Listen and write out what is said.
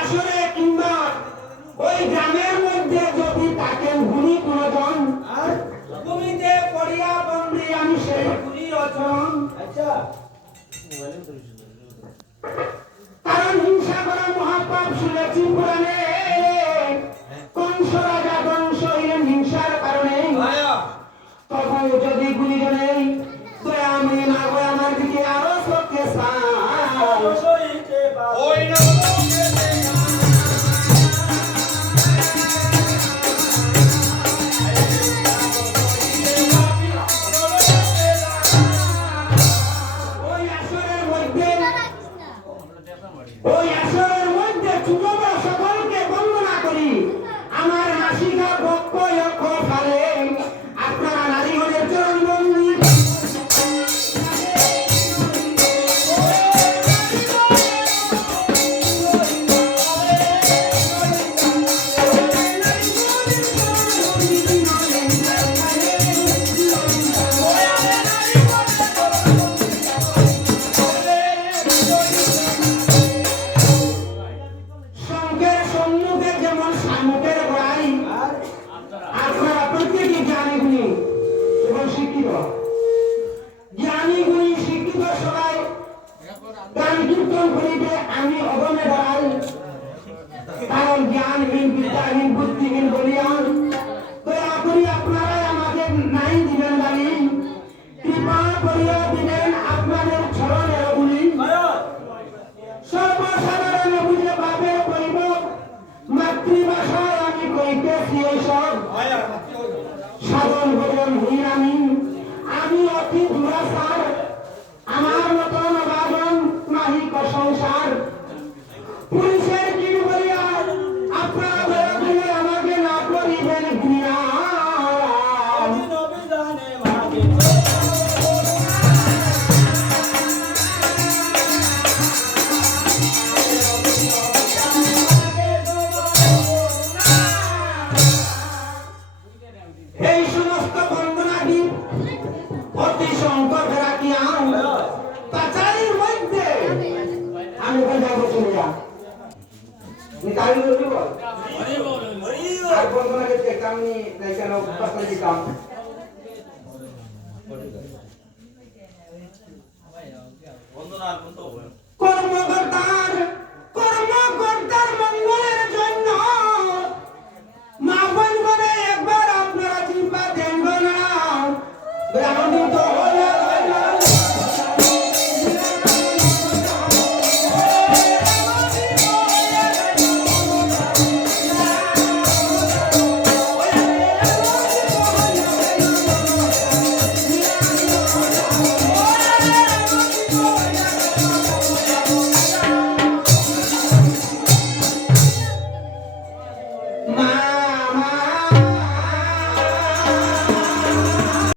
আসরে কিংবা ওই গ্রামের মধ্যে যদি থাকেন গুণী গুণজন ভূমিতে পড়িয়া বন্দি আমি সেই গুণী রচন। আচ্ছা, কারণ হিংসা করা মহাপাপ শুনেছি পুরাণে, কংস রাজা ধ্বংস হইলেন হিংসার কারণে। তবু যদি গুণীজনে দয়া আমি না হয় আমার দিকে আরো চোখে ওই আসরের মধ্যে ছোট বড় সকলকে বন্দনা করি। আমার নাসিকা বক্ষ লক্ষ ফালে আপনারা নারীগণের চরণ বন্দি। আমি অগমে বলাই, কারণ জ্ঞানহীন বিদ্যাহীন বুদ্ধিহীন বলিয়ান। দয়া করি আপনারাই আমাকে নাই দিবেন বালি, কৃপা করিয়া দিবেন আপনাদের চরণের গুলি। সর্বসাধারণ বুঝে বাপের কইব, মাতৃভাষায় আমি কইতেছি এইসব। সাধন ভজন হইন আমি অতি দুরাচার, আমার মতন বাদন নাহিক সংসার। পুলিশের কি বলিয়া আপনারা দয়া করে আমাকে না করিবেন ঘৃণা। এই সমস্ত বন্দনাটি অতি সংকট রাখিয়া পাচারির মধ্যে আমি যাবো চলিয়া নিকালি বলবি আর বন্দনাকে দেখতাম নি কেন পাশে দিতাম। কর্মকর্তার মঙ্গলের জন্য মা বোন বলে একবার আপনারা চিন্তা দেন না।